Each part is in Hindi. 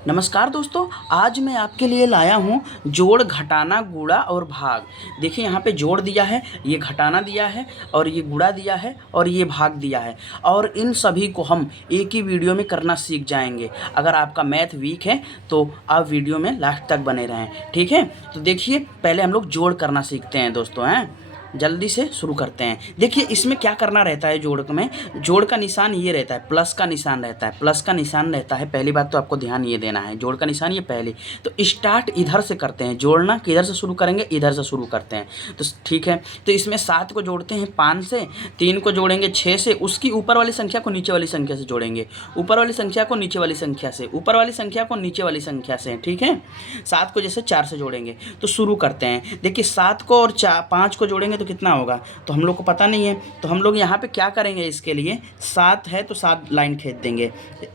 नमस्कार दोस्तों, आज मैं आपके लिए लाया हूँ जोड़, घटाना, गुणा और भाग। देखिए यहाँ पे जोड़ दिया है, ये घटाना दिया है और ये गुणा दिया है और ये भाग दिया है। और इन सभी को हम एक ही वीडियो में करना सीख जाएंगे। अगर आपका मैथ वीक है तो आप वीडियो में लास्ट तक बने रहें, ठीक है। तो देखिए पहले हम लोग जोड़ करना सीखते हैं दोस्तों, हैं जल्दी से शुरू करते हैं। देखिए इसमें क्या करना रहता है, जोड़ में जोड़ का निशान ये रहता है, प्लस का निशान रहता है, प्लस का निशान रहता है। पहली बात तो आपको ध्यान ये देना है, जोड़ का निशान ये पहली। तो स्टार्ट इधर से करते हैं, जोड़ना किधर से शुरू करेंगे, इधर से शुरू करते हैं। तो ठीक है, तो इसमें 7 को जोड़ते हैं 5 से, 3 को जोड़ेंगे 6 से, उसकी ऊपर वाली संख्या को नीचे वाली संख्या से जोड़ेंगे, ऊपर वाली संख्या को नीचे वाली संख्या से, ऊपर वाली संख्या को नीचे वाली संख्या से, ठीक है। 7 को जैसे 4 से जोड़ेंगे। तो शुरू करते हैं। देखिए 7 को और 5 को जोड़ेंगे तो कितना होगा, तो हम लोग को पता नहीं है। तो हम लोग यहाँ पे क्या करेंगे, इसके लिए 7 है तो 7 लाइन खींच देंगे।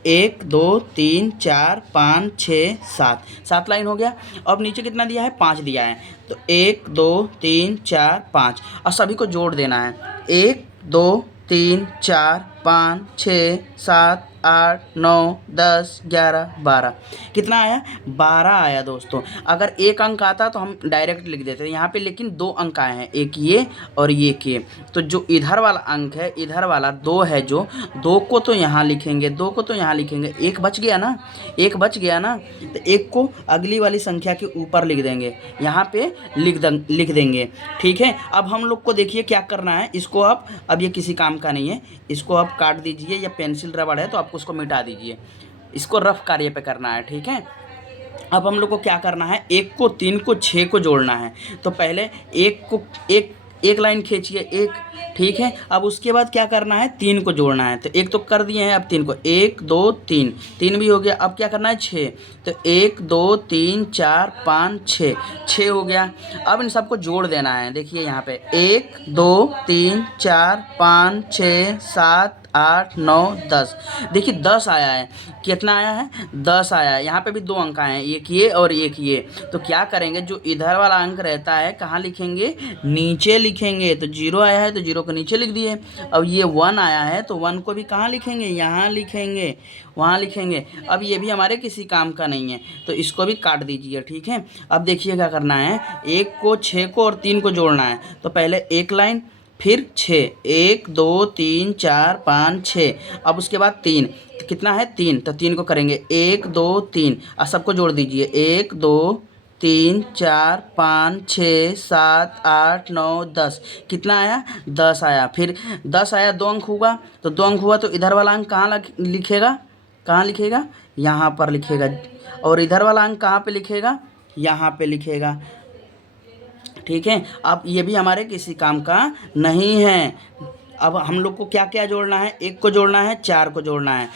1 2 3 4 5 6 7, 7 लाइन हो गया। अब नीचे कितना दिया है, 5 दिया है। तो 1 2 3 4 5 और सभी को जोड़ देना है। 1 2 3 4 5 6 7 8 9 10 11 12, कितना आया, 12 आया दोस्तों। अगर एक अंक आता तो हम डायरेक्ट लिख देते हैं यहाँ पे, लेकिन 2 अंक आए हैं, एक ये और ये ये। तो जो इधर वाला अंक है, इधर वाला 2 है, जो 2 को तो यहाँ लिखेंगे, 2 को तो यहाँ लिखेंगे, एक बच गया ना, एक बच गया ना। तो एक को अगली वाली संख्या के ऊपर लिख देंगे, यहाँ पे लिख देंगे, ठीक है। अब हम लोग को देखिए क्या करना है, इसको आप, अब ये किसी काम का नहीं है, इसको आप काट दीजिए, या पेंसिल रबड़ है तो आप उसको मिटा दीजिए। इसको रफ कार्य पे करना है, ठीक है। अब हम लोग को क्या करना है, 1 को 3 को 6 को जोड़ना है। तो पहले एक लाइन खींचिए, एक, ठीक है। अब उसके बाद क्या करना है, 3 को जोड़ना है। तो एक तो कर दिए हैं, अब 3 को, 1 2 3, 3 भी हो गया। अब क्या करना है, 6। तो 1 2 3 4 5 6, 6 हो गया। अब इन सबको जोड़ देना है। देखिए यहाँ पे 1 2 3 4 5 6 7 8 9 10, देखिए 10 आया है। कितना आया है, 10 आया है। यहाँ पे भी 2 अंक आए हैं, एक ये और एक ये। तो क्या करेंगे, जो इधर वाला अंक रहता है कहाँ लिखेंगे, नीचे लिखेंगे। तो 0 आया है तो 0 को नीचे लिख दिए। अब ये 1 आया है तो 1 को भी कहाँ लिखेंगे, यहाँ लिखेंगे, वहाँ लिखेंगे। अब ये भी हमारे किसी काम का नहीं है तो इसको भी काट दीजिए, ठीक है। अब देखिए क्या करना है, 1 को 6 को और 3 को जोड़ना है। तो पहले एक लाइन, फिर 6, 1 2 3 4 5 6, अब उसके बाद 3, तो कितना है, 3। तो 3 को करेंगे 1 2 3 और सबको जोड़ दीजिए, 1 2 3 4 5 6 7 8 9 10, कितना आया, 10 आया। फिर 10 आया, 2 अंक हुआ, तो 2 अंक हुआ तो इधर वाला अंक कहाँ लिखेगा, कहाँ लिखेगा, यहाँ पर लिखेगा। और इधर वाला अंक कहाँ पे लिखेगा, यहाँ पे लिखेगा, ठीक है। अब ये भी हमारे किसी काम का नहीं है। अब हम लोग को क्या क्या जोड़ना है, 1 को जोड़ना है, 4 को जोड़ना है,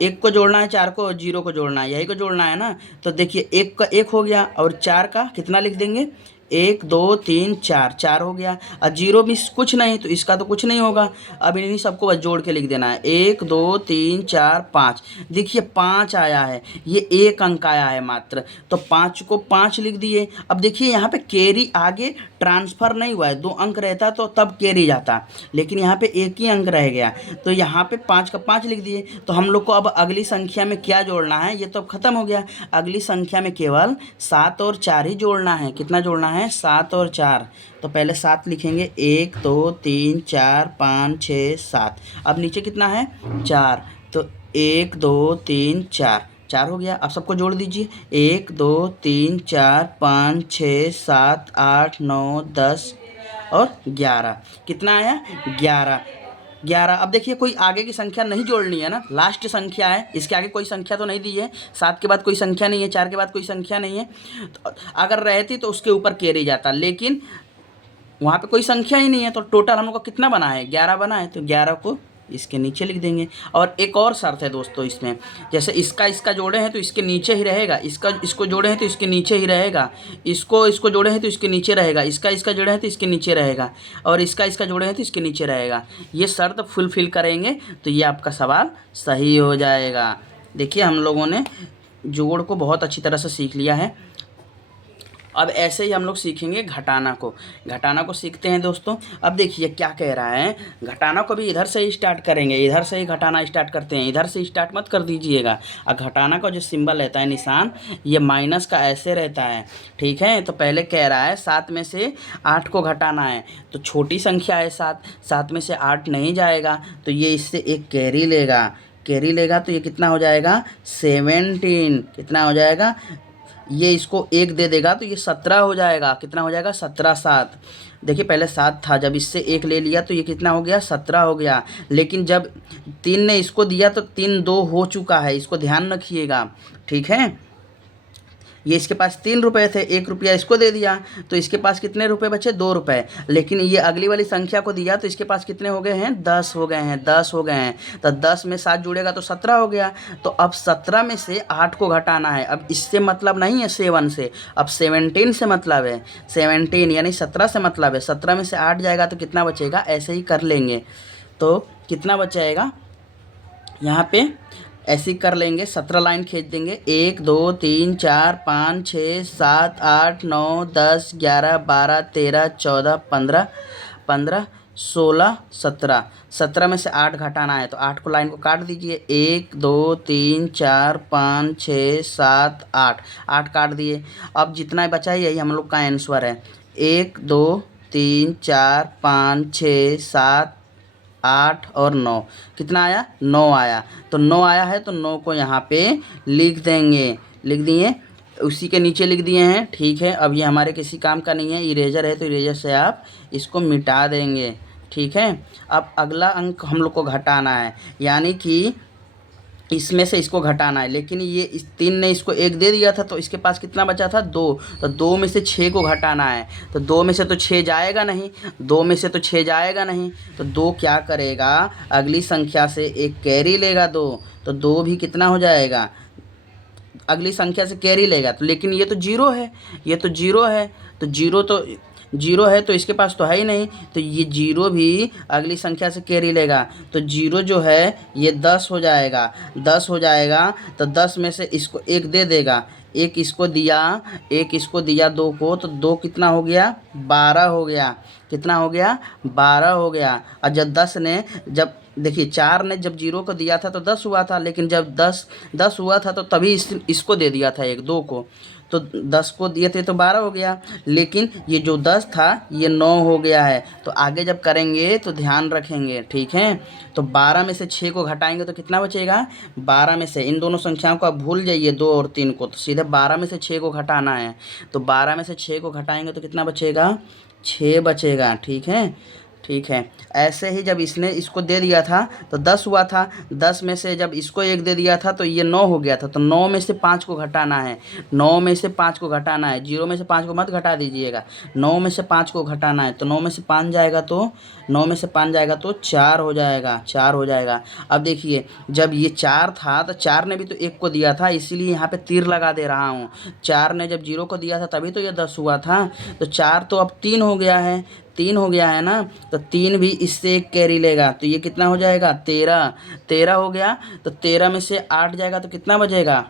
1 को जोड़ना है, 4 को और 0 को जोड़ना है, यही को जोड़ना है ना। तो देखिए 1 का 1 हो गया और 4 का कितना लिख देंगे, 1 2 3 4, 4 हो गया। और 0 भी कुछ नहीं तो इसका तो कुछ नहीं होगा। अब इन्हीं सबको बस जोड़ के लिख देना है, 1 2 3 4 5, देखिए 5 आया है, ये एक अंक आया है मात्र, तो 5 को 5 लिख दिए। अब देखिए यहाँ पे कैरी आगे ट्रांसफ़र नहीं हुआ है, 2 अंक रहता तो तब कैरी जाता, लेकिन यहाँ पे एक ही अंक रह गया, तो यहाँ पे 5 का 5 लिख दिए। तो हम लोग को अब अगली संख्या में क्या जोड़ना है, ये तो अब ख़त्म हो गया। अगली संख्या में केवल 7 और 4 ही जोड़ना है। कितना जोड़ना है, 7 और 4। तो पहले 7 लिखेंगे, 1 2 3 4 5 6 7, अब नीचे कितना है, 4। तो 1 2 3 4, 4 हो गया। अब सबको जोड़ दीजिए, 1 2 3 4 5 6 7 8 9 10 और 11, कितना आया, 11, 11। अब देखिए कोई आगे की संख्या नहीं जोड़नी है ना, लास्ट संख्या है, इसके आगे कोई संख्या तो नहीं दी है, 7 के बाद कोई संख्या नहीं है, 4 के बाद कोई संख्या नहीं है। तो अगर रहती तो उसके ऊपर कैरी जाता, लेकिन वहाँ पे कोई संख्या ही नहीं है। तो टोटल हम लोग का कितना बना है, 11 बना है। तो 11 को इसके नीचे लिख देंगे। और एक और शर्त है दोस्तों इसमें, जैसे इसका जोड़े हैं तो इसके नीचे ही रहेगा, इसको जोड़े हैं तो इसके नीचे ही रहेगा, इसको जोड़े हैं तो इसके नीचे रहेगा, इसका जोड़े हैं तो इसके नीचे रहेगा, और इसका जोड़े हैं तो इसके नीचे रहेगा। ये शर्त फुलफिल करेंगे तो ये आपका सवाल सही हो जाएगा। देखिए हम लोगों ने जोड़ को बहुत अच्छी तरह से सीख लिया है। अब ऐसे ही हम लोग सीखेंगे घटाना को। घटाना को सीखते हैं दोस्तों। अब देखिए क्या कह रहा है, घटाना को भी इधर से ही स्टार्ट करेंगे, इधर से ही घटाना स्टार्ट करते हैं, इधर से स्टार्ट मत कर दीजिएगा। और घटाना का जो सिंबल रहता है निशान, ये माइनस का ऐसे रहता है, ठीक है। तो पहले कह रहा है 7 में से 8 को घटाना है, तो छोटी संख्या है 7, 7 में से 8 नहीं जाएगा, तो ये इससे एक कैरी लेगा, कैरी लेगा तो ये कितना हो जाएगा 17, कितना हो जाएगा, ये इसको एक दे देगा तो ये 17 हो जाएगा, कितना हो जाएगा 17 7। देखिए पहले 7 था, जब इससे एक ले लिया तो ये कितना हो गया 17 हो गया। लेकिन जब 3 ने इसको दिया तो 3 2 हो चुका है, इसको ध्यान रखिएगा, ठीक है। ये इसके पास 3 रुपये थे, 1 रुपया इसको दे दिया तो इसके पास कितने रुपए बचे 2 रुपये। लेकिन ये अगली वाली संख्या को दिया तो इसके पास कितने हो गए हैं 10 हो गए हैं, 10 हो गए हैं। तो 10 में 7 जुड़ेगा तो 17 हो गया। तो अब 17 में से 8 को घटाना है। अब इससे मतलब नहीं है 7 से, अब 17 से मतलब है, 17 यानी 17 से मतलब है। 17 में से 8 जाएगा तो कितना बचेगा, ऐसे ही कर लेंगे तो कितना बचेगा यहाँ पे, ऐसे ही कर लेंगे। 17 लाइन खींच देंगे, 1 2 3 4 5 6 7 8 9 10 11 12 13 14 15 15 16 17। 17 में से 8 घटाना है तो 8 को लाइन को काट दीजिए, 1 2 3 4 5 6 7 8, 8 काट दिए। अब जितना बचा है यही हम लोग का आंसर है, 1 2 3 4 5 6 7 8 और 9, कितना आया 9 आया। तो 9 आया है तो 9 को यहाँ पे लिख देंगे, लिख दिए, उसी के नीचे लिख दिए हैं, ठीक है। अब ये हमारे किसी काम का नहीं है, इरेजर है तो इरेजर से आप इसको मिटा देंगे, ठीक है। अब अगला अंक हम लोग को घटाना है, यानी कि इसमें से इसको घटाना है। लेकिन ये इस 3 ने इसको 1 दे दिया था तो इसके पास कितना बचा था 2, तो 2 में से 6 को घटाना है। तो 2 में से तो 6 जाएगा नहीं, 2 में से तो 6 जाएगा नहीं, तो 2 क्या करेगा, अगली संख्या से एक कैरी लेगा 2, तो 2 भी कितना हो जाएगा, अगली संख्या से कैरी लेगा। तो लेकिन ये तो 0 है, ये तो 0 है, तो 0 है तो इसके पास तो है ही नहीं, तो ये 0 भी अगली संख्या से कैरी लेगा। तो 0 जो है ये 10 हो जाएगा, 10 हो जाएगा। तो 10 में से इसको एक दे देगा, एक इसको दिया, एक इसको दिया 2 को, तो 2 कितना हो गया 12 हो गया, कितना हो गया 12 हो गया। और जब 10 ने, जब देखिए 4 ने जब 0 को दिया था तो 10 हुआ था, लेकिन जब 10 हुआ था तो तभी इसको दे दिया था एक 2 को, तो 10 को दिए थे तो 12 हो गया। लेकिन ये जो 10 था ये 9 हो गया है। तो आगे जब करेंगे तो ध्यान रखेंगे, ठीक है। तो 12 में से 6 को घटाएंगे तो कितना बचेगा, 12 में से इन दोनों संख्याओं को आप भूल जाइए 2 और 3 को, तो सीधे 12 में से 6 को घटाना है। तो 12 में से 6 को घटाएंगे तो कितना बचेगा 6 बचेगा, ठीक है, ठीक है। ऐसे ही जब इसने इसको दे दिया था तो 10 हुआ था, 10 में से जब इसको 1 दे दिया था तो ये 9 हो गया था। तो 9 में से 5 को घटाना है, 9 में से 5 को घटाना है, 0 में से 5 को मत घटा दीजिएगा, 9 में से 5 को घटाना है। तो 9 में से 5 जाएगा तो 9 में से 5 जाएगा तो 4 हो जाएगा, 4 हो जाएगा। अब देखिए जब ये 4 था तो 4 ने भी तो 1 को दिया था, इसीलिए यहाँ पे तीर लगा दे रहा हूँ। 4 ने जब 0 को दिया था तभी तो ये 10 हुआ था, तो 4 तो अब 3 हो गया है, 3 हो गया है ना, तो 3 भी इससे एक कैरी लेगा, तो ये कितना हो जाएगा 13, 13 हो गया। तो 13 में से 8 जाएगा तो कितना बचेगा,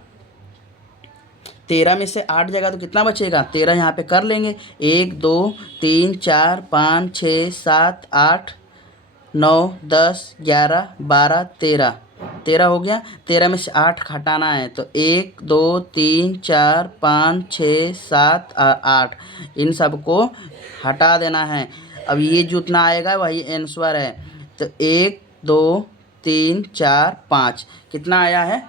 13 में से 8 जाएगा तो कितना बचेगा, 13 यहाँ पे कर लेंगे, 1 2 3 4 5 6 7 8 9 10 11 12 13, 13 हो गया। 13 में से 8 घटाना है तो 1 2 3 4 5 6 7 8, इन सबको हटा देना है। अब ये जितना आएगा वही आंसर है। तो 1 2 3 4 5 कितना आया है,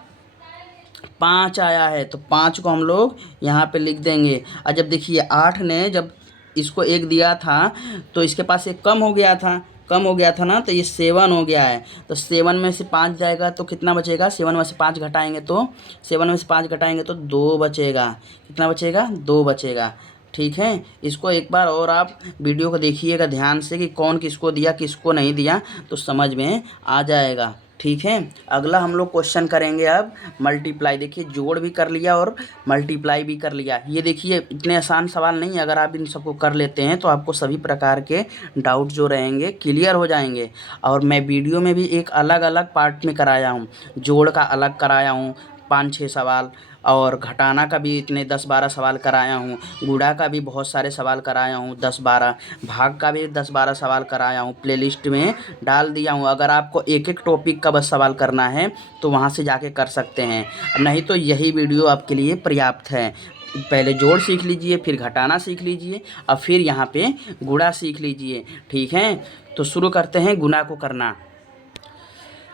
5 आया है। तो 5 को हम लोग यहाँ पे लिख देंगे। और जब देखिए 8 ने जब इसको 1 दिया था तो इसके पास एक कम हो गया था, कम हो गया था ना, तो ये 7 हो गया है। तो 7 में से 5 जाएगा तो कितना बचेगा, 7 में से 5 घटाएंगे तो 7 में से 5 घटाएंगे तो 2 बचेगा, कितना बचेगा 2 बचेगा, ठीक है। इसको एक बार और आप वीडियो को देखिएगा ध्यान से कि कौन किसको दिया किसको नहीं दिया, तो समझ में आ जाएगा, ठीक है। अगला हम लोग क्वेश्चन करेंगे अब मल्टीप्लाई। देखिए जोड़ भी कर लिया और मल्टीप्लाई भी कर लिया। ये देखिए इतने आसान सवाल नहीं है, अगर आप इन सबको कर लेते हैं तो आपको सभी प्रकार के डाउट जो रहेंगे क्लियर हो जाएंगे। और मैं वीडियो में भी एक अलग अलग पार्ट में कराया हूँ, जोड़ का अलग कराया हूँ, 5-6 सवाल, और घटाना का भी इतने 10-12 सवाल कराया हूँ, गुणा का भी बहुत सारे सवाल कराया हूँ 10-12, भाग का भी 10-12 सवाल कराया हूँ, प्लेलिस्ट में डाल दिया हूँ। अगर आपको एक एक टॉपिक का बस सवाल करना है तो वहाँ से जाके कर सकते हैं, नहीं तो यही वीडियो आपके लिए पर्याप्त है। पहले जोड़ सीख लीजिए, फिर घटाना सीख लीजिए, और फिर यहाँ पे गुणा सीख लीजिए। ठीक है, तो शुरू करते हैं गुणा को करना।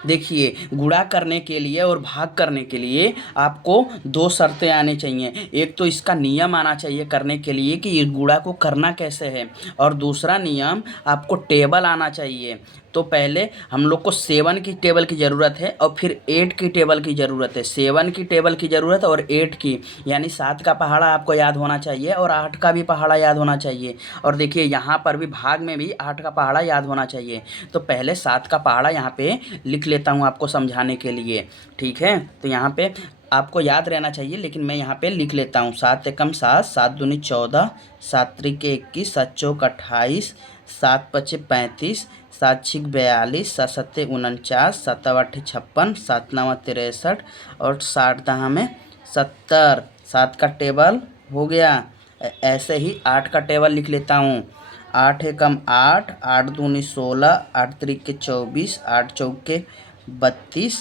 देखिए, गुणा करने के लिए और भाग करने के लिए आपको 2 शर्तें आनी चाहिए। एक तो इसका नियम आना चाहिए करने के लिए कि ये गुणा को करना कैसे है, और दूसरा नियम आपको टेबल आना चाहिए। तो पहले हम लोग को 7 की टेबल की ज़रूरत है और फिर 8 की टेबल की ज़रूरत है। 7 की टेबल की ज़रूरत और 8 की, यानी 7 का पहाड़ा आपको याद होना चाहिए और 8 का भी पहाड़ा याद होना चाहिए। और देखिए यहाँ पर भी भाग में भी 8 का पहाड़ा याद होना चाहिए। तो पहले 7 का पहाड़ा यहाँ पे लिख लेता हूँ आपको समझाने के लिए। ठीक है, तो यहाँ पे आपको याद रहना चाहिए, लेकिन मैं यहाँ पे लिख लेता हूँ। 7 एकम 7, 7 दूनी 14, 7 त्रिके 21, 7 चौक 28, 7 पचे 35, 7 छिक 42, 7 सत्ते 49, 7 आठे 56, 7 नवा 63 और 60 दहा में 70। 7 का टेबल हो गया। ऐसे ही 8 का टेबल लिख लेता हूँ। 8 एकम 8, 8 दूनी 16, 8 त्रिके 24, 8 चौके 32,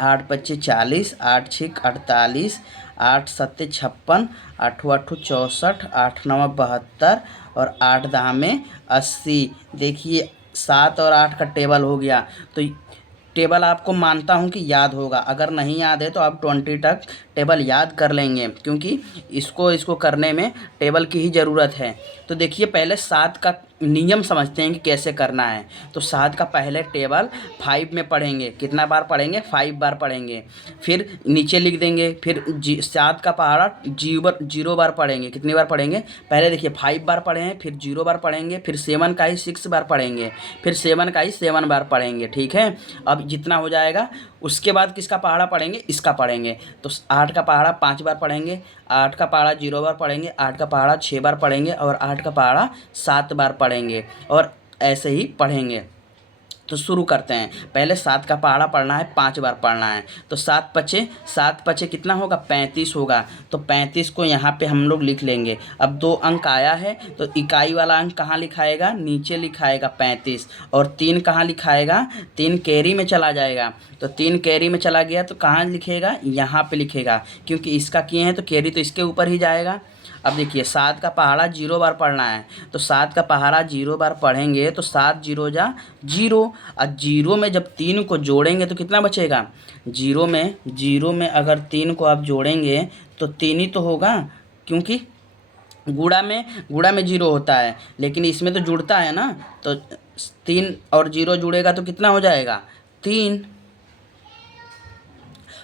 8 पच्चे 40, 8 छिक 48, 8 सत्ते 56, 8 आठू 64, 8 नवा 72 और 8 दहा में 80। देखिए 7 और 8 का टेबल हो गया। तो टेबल आपको मानता हूँ कि याद होगा, अगर नहीं याद है तो आप 20 तक टेबल याद कर लेंगे, क्योंकि इसको करने में टेबल की ही ज़रूरत है। तो देखिए पहले 7 का नियम समझते हैं कि कैसे करना है। तो 7 का पहले टेबल 5 में पढ़ेंगे। कितना बार पढ़ेंगे? 5 बार पढ़ेंगे। फिर नीचे लिख देंगे। फिर 7 का पहाड़ा 0 बार पढ़ेंगे। कितनी बार पढ़ेंगे? पहले देखिए 5 बार पढ़े हैं, फिर 0 बार पढ़ेंगे, फिर 7 का ही 6 बार पढ़ेंगे, फिर 7 का ही 7 बार पढ़ेंगे। ठीक है, अब जितना हो जाएगा उसके बाद किसका पहाड़ा पढ़ेंगे? इसका पढ़ेंगे। तो 8 का पहाड़ा 5 बार पढ़ेंगे, 8 का पहाड़ा 0 बार पढ़ेंगे, 8 का पहाड़ा 6 बार पढ़ेंगे और 8 का पहाड़ा 7 बार पढ़ेंगे, और ऐसे ही पढ़ेंगे। तो शुरू करते हैं। पहले 7 का पहाड़ा पढ़ना है, 5 बार पढ़ना है। तो 7 पचे कितना होगा? 35 होगा। तो 35 को यहाँ पे हम लोग लिख लेंगे। अब 2 अंक आया है तो इकाई वाला अंक कहाँ लिखाएगा? नीचे लिखाएगा 35। और 3 कहाँ लिखाएगा? 3 कैरी में चला जाएगा। तो 3 कैरी में चला गया तो कहाँ लिखेगा? यहाँ पे लिखेगा, क्योंकि इसका किए हैं तो कैरी तो इसके ऊपर ही जाएगा। अब देखिए 7 का पहाड़ा 0 बार पढ़ना है। तो 7 का पहाड़ा 0 बार पढ़ेंगे तो 7 0 जा 0, और 0 में जब 3 को जोड़ेंगे तो कितना बचेगा? 0 में अगर 3 को आप जोड़ेंगे तो 3 ही तो होगा, क्योंकि गुणा में 0 होता है, लेकिन इसमें तो जुड़ता है ना। तो 3 और 0 जुड़ेगा तो कितना हो जाएगा? 3।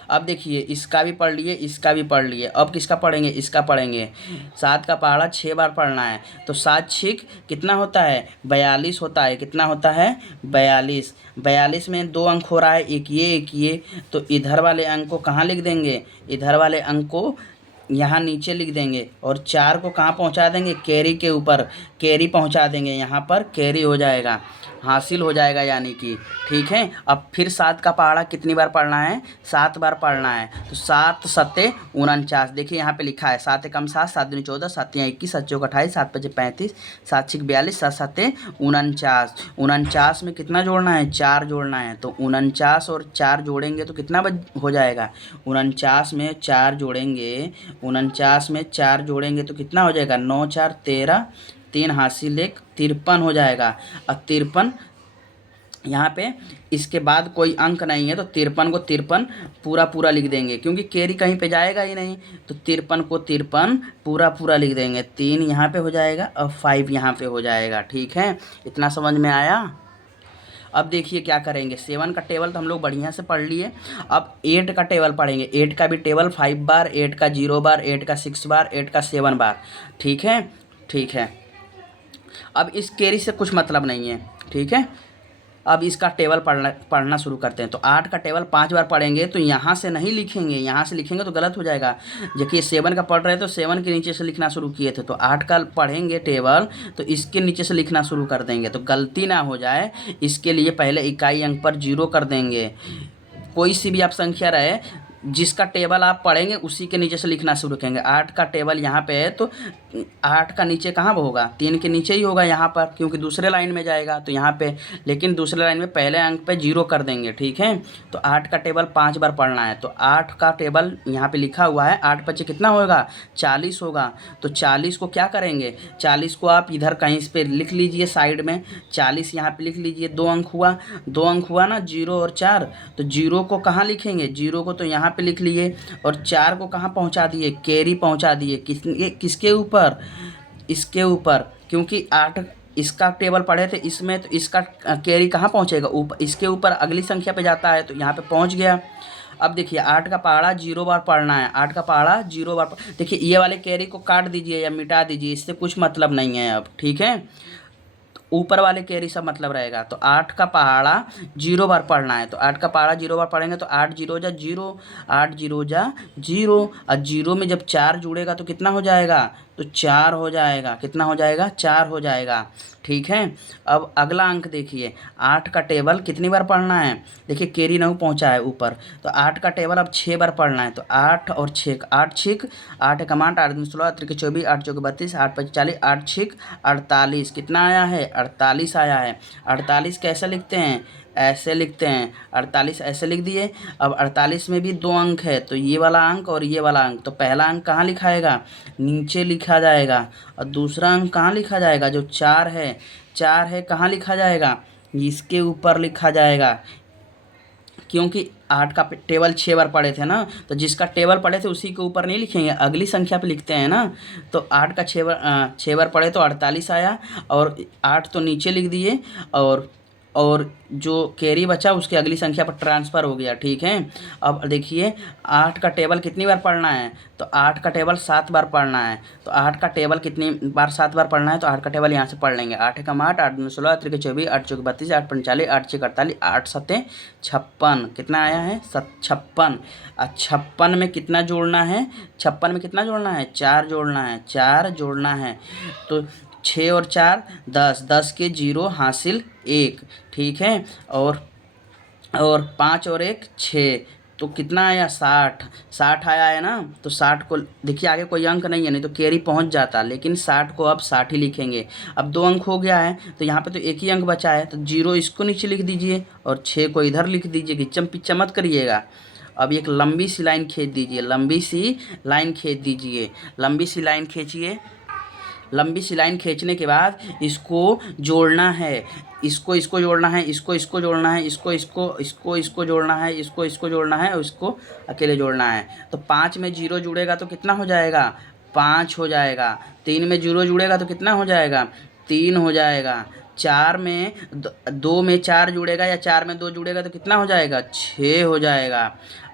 अब देखिए इसका भी पढ़ लिए, इसका भी पढ़ लिए, अब किसका पढ़ेंगे? इसका पढ़ेंगे। 7 का पहाड़ा 6 बार पढ़ना है। तो 7 छिक कितना होता है? 42 होता है। कितना होता है? 42। 42 में 2 अंक हो रहा है, एक ये। तो इधर वाले अंक को कहाँ लिख देंगे? इधर वाले अंक को यहाँ नीचे लिख देंगे, और 4 को कहाँ पहुँचा देंगे? कैरी के ऊपर कैरी पहुँचा देंगे। यहाँ पर कैरी हो जाएगा, हासिल हो जाएगा यानी कि। ठीक है, अब फिर 7 का पहाड़ा कितनी बार पढ़ना है? 7 बार पढ़ना है। तो 7 सत्ते 49। देखिए यहाँ पे लिखा है 7 एकम 7, 7 दूनी 14, 7 तिया 21, 7 चौक 28, 7 पचे 35, 7 छिक 42, 7 सत्ते 49। 49 में कितना जोड़ना है? 4 जोड़ना है। तो 49 और 4 जोड़ेंगे तो कितना हो जाएगा? 49 में 4 जोड़ेंगे, 49 में 4 जोड़ेंगे तो कितना हो जाएगा? 9 4 13, 3 हासिल 1, 53 हो जाएगा। और 53 यहाँ पे इसके बाद कोई अंक नहीं है, तो 53 को 53 पूरा लिख देंगे, क्योंकि कैरी कहीं पे जाएगा ही नहीं। तो 53 को 53 पूरा लिख देंगे। 3 यहाँ पे हो जाएगा और 5 यहाँ पे हो जाएगा। ठीक है, इतना समझ में आया? अब देखिए क्या करेंगे। 7 का टेबल तो हम लोग बढ़िया से पढ़ लिए। अब 8 का टेबल पढ़ेंगे। 8 का भी टेबल 5 बार, 8 का 0 बार, 8 का 6 बार, 8 का 7 बार। ठीक है। अब इस कैरी से कुछ मतलब नहीं है। ठीक है, अब इसका टेबल पढ़ना शुरू करते हैं। तो 8 का टेबल 5 बार पढ़ेंगे, तो यहाँ से नहीं लिखेंगे, यहाँ से लिखेंगे तो गलत हो जाएगा। जबकि 7 का पढ़ रहे तो 7 के नीचे से लिखना शुरू किए थे, तो 8 का पढ़ेंगे टेबल तो इसके नीचे से लिखना शुरू कर देंगे, तो गलती ना हो जाए इसके लिए पहले इकाई अंक पर 0 कर देंगे। कोई सी भी आप संख्या रहे, जिसका टेबल आप पढ़ेंगे उसी के नीचे से लिखना शुरू करेंगे। 8 का टेबल यहाँ पे है तो 8 का नीचे कहाँ होगा, 3 के नीचे ही होगा यहाँ पर, क्योंकि दूसरे लाइन में जाएगा तो यहाँ पे, लेकिन दूसरे लाइन में पहले अंक पे 0 कर देंगे, ठीक है। तो 8 का टेबल 5 बार पढ़ना है, तो 8 का टेबल यहाँ पे लिखा हुआ है, 8 पच्चे कितना होगा, 40 होगा। तो 40 को क्या करेंगे, 40 को आप इधर कहीं पे लिख लीजिए साइड में, 40 यहाँ पे लिख लीजिए। 2 अंक हुआ, 2 अंक हुआ ना, 0 और 4। तो 0 को कहाँ लिखेंगे, 0 को तो यहाँ पे लिख लिए, और 4 को कहाँ पहुँचा दिए, कैरी पहुँचा दिए। किसके ऊपर, इसके ऊपर, क्योंकि 8 इसका टेबल पढ़े थे इसमें, तो इसका कैरी कहाँ पहुँचेगा, ऊपर, इसके ऊपर अगली संख्या पे जाता है, तो यहाँ पे पहुँच गया। अब देखिए 8 का पहाड़ा 0 बार पढ़ना है, 8 का पहाड़ा 0 बार देखिए ये वाले कैरी को काट दीजिए या मिटा दीजिए, इससे कुछ मतलब नहीं है अब, ठीक है। ऊपर वाले कैरी सब मतलब रहेगा। तो 8 का पहाड़ा 0 बार पढ़ना है, तो 8 का पहाड़ा 0 बार पढ़ेंगे तो 8 0 जा 0, 8 0 जा 0, और 0 में जब 4 जुड़ेगा तो कितना हो जाएगा, तो 4 हो जाएगा। कितना हो जाएगा, 4 हो जाएगा, ठीक है। अब अगला अंक देखिए, 8 का टेबल कितनी बार पढ़ना है, देखिए कैरी नहीं पहुंचा है ऊपर, तो 8 का टेबल अब 6 बार पढ़ना है। तो 8 और 6, 8 6, 8 एक 8, 8 16, 8 3 24, 8 4 32, 8 5 40, 8 6 48, कितना आया है, 48 आया है। 48 कैसे लिखते हैं, ऐसे लिखते हैं, 48 ऐसे लिख दिए। अब 48 में भी 2 अंक है, तो ये वाला अंक और ये वाला अंक, तो पहला अंक कहाँ लिखाएगा, नीचे लिखा जाएगा, और दूसरा अंक कहाँ लिखा जाएगा, जो 4 है, 4 है कहाँ लिखा जाएगा, इसके ऊपर लिखा जाएगा, क्योंकि 8 का टेबल 6 बार पढ़े थे ना, तो जिसका टेबल पढ़े थे उसी के ऊपर नहीं लिखेंगे, अगली संख्या पे लिखते हैं ना। तो 8 का 6 बार पढ़े तो 48 आया, और 8 तो नीचे लिख दिए, और जो कैरी बचा उसके अगली संख्या पर ट्रांसफ़र हो गया, ठीक है। अब देखिए 8 का टेबल कितनी बार पढ़ना है, तो 8 का टेबल 7 बार पढ़ना है। तो 8 का टेबल कितनी बार 7 बार पढ़ना है, तो 8 का टेबल यहाँ से पढ़ लेंगे, 8 एक 8, 8 2 16, 8 3 24, 8 4 32, 8 5 40, 8 6 48, 8 7 56, कितना आया है, 56। 56 में कितना जोड़ना है, 56 में कितना जोड़ना है, 4 जोड़ना है, 4 जोड़ना है। तो 6 और 4 10, 10 के 0 हासिल 1, ठीक है। और 5 और 1 6, तो कितना आया, 60, 60 आया है ना। तो 60 को देखिए, आगे कोई अंक नहीं है, नहीं तो कैरी पहुंच जाता, लेकिन 60 को अब 60 ही लिखेंगे। अब 2 अंक हो गया है, तो यहाँ पे तो एक ही अंक बचा है, तो 0 इसको नीचे लिख दीजिए और 6 को इधर लिख दीजिए, गिच्चम पिच्चम मत करिएगा। अब एक लंबी सी लाइन खींच दीजिए, लंबी सी लाइन खींच दीजिए, लंबी सी लाइन खींचिए। लंबी सी लाइन खींचने के बाद इसको जोड़ना है, इसको जोड़ना है, इसको जोड़ना है, इसको जोड़ना है, इसको जोड़ना है, और इसको अकेले जोड़ना है। तो 5 में 0 जुड़ेगा तो कितना हो जाएगा, 5 हो जाएगा। 3 में 0 जुड़ेगा तो कितना हो जाएगा, 3 हो जाएगा। 4 में 2 में 4 जुड़ेगा या 4 में 2 जुड़ेगा तो कितना हो जाएगा, 6 हो जाएगा।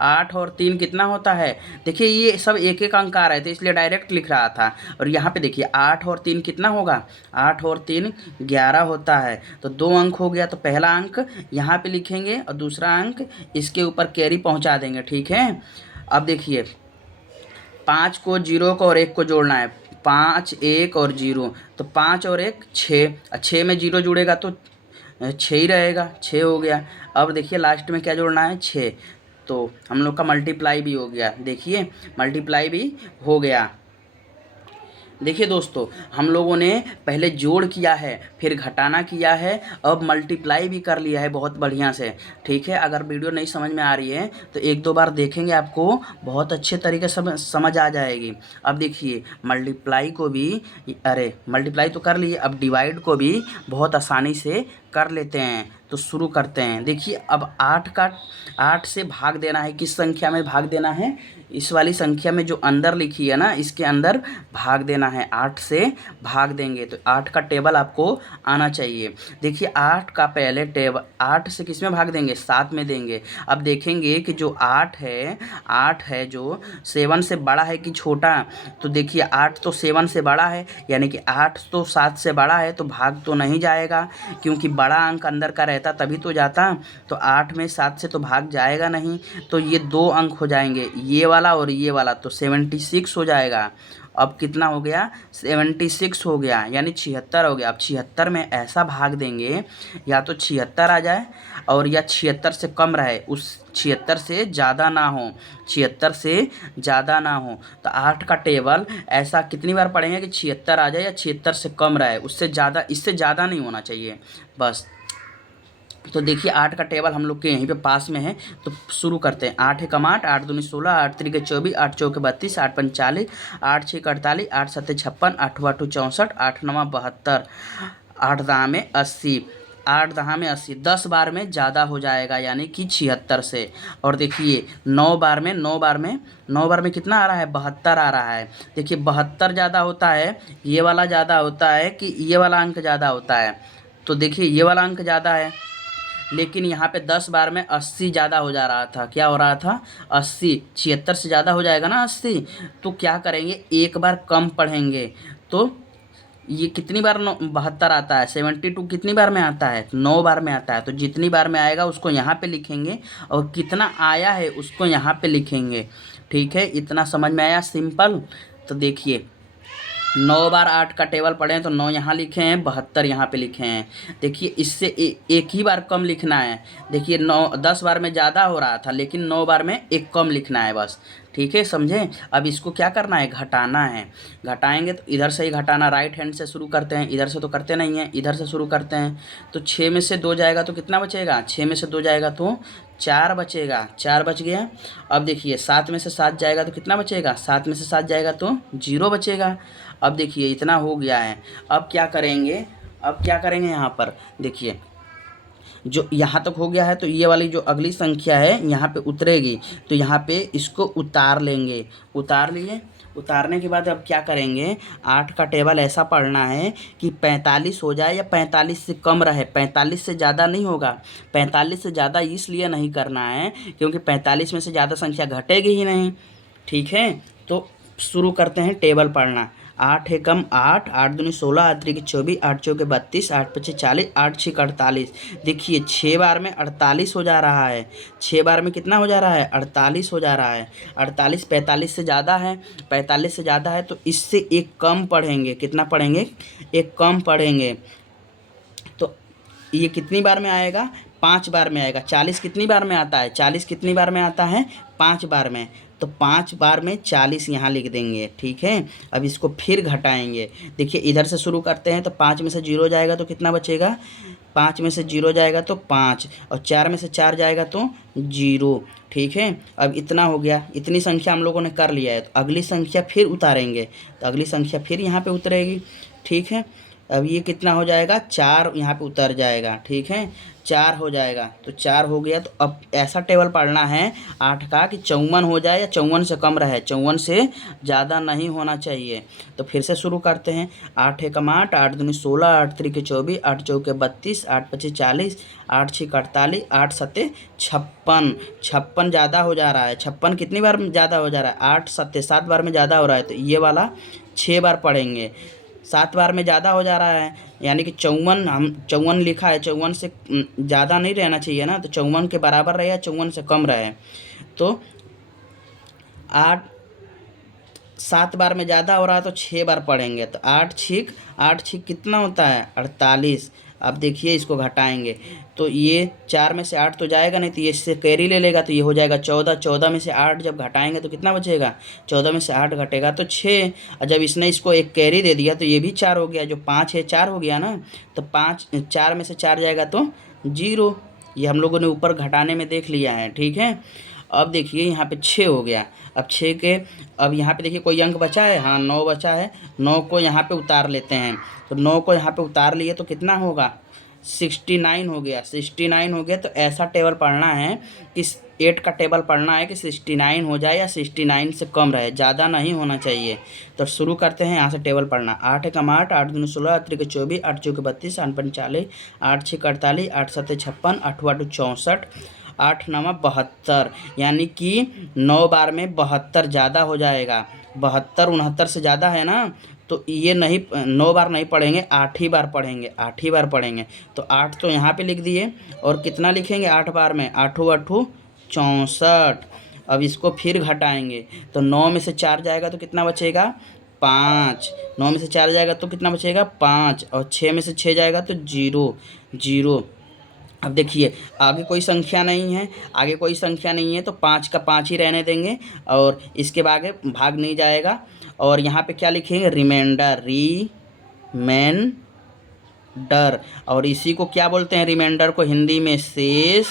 8 और 3 कितना होता है, देखिए ये सब एक एक अंक आ रहे थे इसलिए डायरेक्ट लिख रहा था। और यहाँ पे देखिए 8 और 3 कितना होगा, 8 और 3 11 होता है। तो 2 अंक हो गया, तो पहला अंक यहाँ पे लिखेंगे और दूसरा अंक इसके ऊपर कैरी पहुँचा देंगे, ठीक है। अब देखिए 5 को 0 को और 1 को जोड़ना है, 5 1 और 0, तो 5 और 1 6, 6 में 0 जुड़ेगा तो 6 ही रहेगा, 6 हो गया। अब देखिए लास्ट में क्या जोड़ना है, 6, तो हम लोग का मल्टीप्लाई भी हो गया, देखिए मल्टीप्लाई भी हो गया। देखिए दोस्तों, हम लोगों ने पहले जोड़ किया है, फिर घटाना किया है, अब मल्टीप्लाई भी कर लिया है बहुत बढ़िया से, ठीक है। अगर वीडियो नहीं समझ में आ रही है तो 1-2 बार देखेंगे, आपको बहुत अच्छे तरीके से समझ आ जाएगी। अब देखिए मल्टीप्लाई को भी, अरे मल्टीप्लाई तो कर लिए, अब डिवाइड को भी बहुत आसानी से कर लेते हैं। तो शुरू करते हैं। देखिए अब 8 से भाग देना है, किस संख्या में भाग देना है, इस वाली संख्या में जो अंदर लिखी है ना, इसके अंदर भाग देना है। 8 से भाग देंगे तो 8 का टेबल आपको आना चाहिए। देखिए 8 का पहले टेबल, 8 से किस में भाग देंगे, 7 में देंगे। अब देखेंगे कि जो 8 है जो 7 से बड़ा है कि छोटा, तो देखिए 8 तो 7 से बड़ा है, यानी कि 8 तो 7 से बड़ा है, तो भाग तो नहीं जाएगा, क्योंकि बड़ा अंक अंदर का रहता तभी तो जाता। तो 8 में 7 से तो भाग जाएगा नहीं, तो ये 2 अंक हो जाएंगे, ये वाला और ये वाला, तो 76 हो जाएगा। अब कितना हो गया, 76 हो गया, यानी 76 हो गया। अब 76 में ऐसा भाग देंगे या तो 76 आ जाए और या 76 से कम रहे, उस 76 से ज़्यादा ना हो, 76 से ज़्यादा ना हो। तो 8 का टेबल ऐसा कितनी बार पढ़ेंगे कि 76 आ जाए या 76 से कम रहे, उससे ज़्यादा, इससे ज़्यादा नहीं होना चाहिए बस। तो देखिए 8 का टेबल हम लोग के यहीं पे पास में है, तो शुरू करते हैं। 8 एकम 8, 8 दूनी 16, 8 त्रिके 24, 8 चौके 32, 8 पंच 40, 8 छः 48, 8 सत्ते 56, 8 आठ 64, 8 नवा 72, 8 दहा में 80, 8 दहा में 80, 10 बार में ज़्यादा हो जाएगा यानी कि 76 से। और देखिए 9 बार में 9 बार में कितना आ रहा है, 72 आ रहा है। देखिए 72 ज़्यादा होता है, ये वाला ज़्यादा होता है कि ये वाला अंक ज़्यादा होता है, तो देखिए ये वाला अंक ज़्यादा है, लेकिन यहाँ पे 10 बार में 80 ज़्यादा हो जा रहा था। क्या हो रहा था, 80, 76 से ज़्यादा हो जाएगा ना 80, तो क्या करेंगे, एक बार कम पढ़ेंगे। तो ये कितनी बार 72 आता है, 72 कितनी बार में आता है, 9 बार में आता है। तो जितनी बार में आएगा उसको यहाँ पे लिखेंगे और कितना आया है उसको यहाँ पे लिखेंगे। ठीक है, इतना समझ में आया, सिंपल। तो देखिए 9 बार 8 का टेबल पढ़ें तो 9 यहाँ लिखे हैं, 72 यहाँ पे लिखे हैं। देखिए इससे एक ही बार कम लिखना है। देखिए 10 बार में ज़्यादा हो रहा था, लेकिन 9 बार में एक कम लिखना है बस। ठीक है, समझे। अब इसको क्या करना है, घटाना है। घटाएंगे तो इधर से ही घटाना, राइट हैंड से शुरू करते हैं, इधर से तो करते नहीं हैं, इधर से शुरू करते हैं। तो 6 में से 2 जाएगा तो कितना बचेगा, 6 में से 2 जाएगा तो 4 बचेगा, 4 बच गया। अब देखिए 7 में से 7 जाएगा तो कितना बचेगा, 7 में से 7 जाएगा तो 0 बचेगा। अब देखिए इतना हो गया है। अब क्या करेंगे, यहाँ पर देखिए जो यहाँ तक हो गया है, तो ये वाली जो अगली संख्या है यहाँ पे उतरेगी, तो यहाँ पे इसको उतार लेंगे। उतार लिए, उतारने के बाद अब क्या करेंगे, 8 का टेबल ऐसा पढ़ना है कि 45 हो जाए या 45 से कम रहे, 45 से ज़्यादा नहीं होगा। 45 से ज़्यादा इसलिए नहीं करना है क्योंकि 45 में से ज़्यादा संख्या घटेगी ही नहीं। ठीक है, तो शुरू करते हैं टेबल पढ़ना। 8 एकम 8, 8 दूनी 16, 8 त्रिके 24, 8 चौके 32, 8 पच्चे 40, 8 छः 48। देखिए 6 बार में 48 हो जा रहा है, 6 बार में कितना हो जा रहा है, 48 हो जा रहा है। 48 45 से ज़्यादा है, 45 से ज़्यादा है तो इससे एक कम पढ़ेंगे। कितना पढ़ेंगे, एक कम पढ़ेंगे। तो ये कितनी बार में आएगा, 5 बार में आएगा। 40 कितनी बार में आता है, 40 कितनी बार में आता है, 5 बार में। तो 5 बार में 40 यहाँ लिख देंगे। ठीक है, अब इसको फिर घटाएंगे। देखिए इधर से शुरू करते हैं, तो 5 में से 0 जाएगा तो कितना बचेगा, 5 में से 0 जाएगा तो 5, और 4 में से 4 जाएगा तो 0। ठीक है, अब इतना हो गया, इतनी संख्या हम लोगों ने कर लिया है। तो अगली संख्या फिर उतारेंगे, तो अगली संख्या फिर यहाँ पे उतरेगी। ठीक है, अब ये कितना हो जाएगा, 4 यहाँ पे उतर जाएगा। ठीक है, 4 हो जाएगा, तो 4 हो गया। तो अब ऐसा टेबल पढ़ना है 8 का कि 54 हो जाए या 54 से कम रहे, 54 से ज़्यादा नहीं होना चाहिए। तो फिर से शुरू करते हैं। 8 एकम 8, 8 दूनी 16, 8 त्रिके 24, 8 चौके 32, 8 पच्चे 40, 8 छः 48, 8 सत्ते 56। 56 ज़्यादा हो जा रहा है। 56 कितनी बार में ज़्यादा हो जा रहा है, 8 सत्ते 7 बार में ज़्यादा हो रहा है। तो ये वाला 6 बार पढ़ेंगे। 7 बार में ज़्यादा हो जा रहा है, यानी कि 54, हम 54 लिखा है, 54 से ज़्यादा नहीं रहना चाहिए ना, तो 54 के बराबर रहे या 54 से कम रहे। तो 7 बार में ज़्यादा हो रहा है तो 6 बार पढ़ेंगे। तो 8 छीक कितना होता है, 48। अब देखिए इसको घटाएंगे, तो ये 4 में से 8 तो जाएगा नहीं, तो ये इससे कैरी ले लेगा, तो ये हो जाएगा 14। 14 में से 8 जब घटाएंगे तो कितना बचेगा, 14 में से 8 घटेगा तो 6। और जब इसने इसको एक कैरी दे दिया तो ये भी 4 हो गया, जो 5 है 4 हो गया ना। तो 4 में से 4 जाएगा तो 0। ये हम लोगों ने ऊपर घटाने में देख लिया है। ठीक है, अब देखिए यहाँ पे 6 हो गया। अब 6 के, अब यहाँ पे देखिए कोई अंक बचा है, हाँ 9 बचा है। 9 को यहाँ पे उतार लेते हैं, तो 9 को यहाँ पे उतार लिए तो कितना होगा, 69 हो गया। 69 हो गया, तो ऐसा टेबल पढ़ना है कि 8 का टेबल पढ़ना है कि 69 हो जाए या 69 से कम रहे, ज़्यादा नहीं होना चाहिए। तो शुरू करते हैं यहाँ से टेबल पढ़ना। 8 एकम 8, 8 दूनी 16, 8 त्रिके 24, 8 चौके 32, 8 पंच 40, 8 छः 48, 8 सत्ते 56, 8 आठ 64, 8 नवा 72, यानी कि 9 बार में 72 ज़्यादा हो जाएगा। 72 69 से ज़्यादा है ना, तो ये नहीं, 9 बार नहीं पढ़ेंगे, 8 ही बार पढ़ेंगे, 8 ही बार पढ़ेंगे। तो 8 तो यहाँ पे लिख दिए, और कितना लिखेंगे 8 बार में, 8 8 64। अब इसको फिर घटाएंगे, तो 9 में से 4 जाएगा तो कितना बचेगा, 5, 9 में से 4 जाएगा तो कितना बचेगा 5, और 6 में से 6 जाएगा तो 0 0। अब देखिए आगे कोई संख्या नहीं है, आगे कोई संख्या नहीं है तो 5 का 5 ही रहने देंगे और इसके आगे भाग नहीं जाएगा। और यहाँ पे क्या लिखेंगे, रिमाइंडर, रिमेंडर। और इसी को क्या बोलते हैं, रिमाइंडर को हिंदी में शेष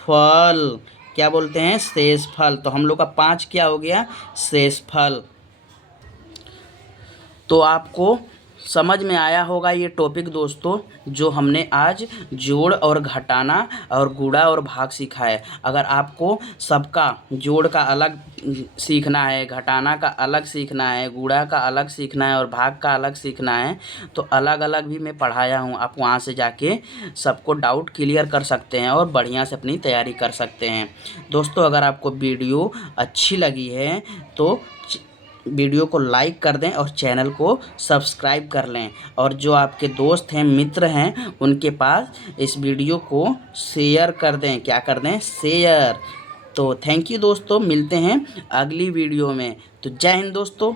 फल। क्या बोलते हैं, शेष फल। तो हम लोग का 5 क्या हो गया, शेष फल। तो आपको समझ में आया होगा ये टॉपिक दोस्तों, जो हमने आज जोड़ और घटाना और गुणा और भाग सीखा है। अगर आपको सबका जोड़ का अलग सीखना है, घटाना का अलग सीखना है, गुणा का अलग सीखना है और भाग का अलग सीखना है तो अलग अलग भी मैं पढ़ाया हूँ। आप वहाँ से जाके सबको डाउट क्लियर कर सकते हैं और बढ़िया से अपनी तैयारी कर सकते हैं। दोस्तों अगर आपको वीडियो अच्छी लगी है तो वीडियो को लाइक कर दें और चैनल को सब्सक्राइब कर लें, और जो आपके दोस्त हैं, मित्र हैं, उनके पास इस वीडियो को शेयर कर दें। क्या कर दें, शेयर। तो थैंक यू दोस्तों, मिलते हैं अगली वीडियो में। तो जय हिंद दोस्तों।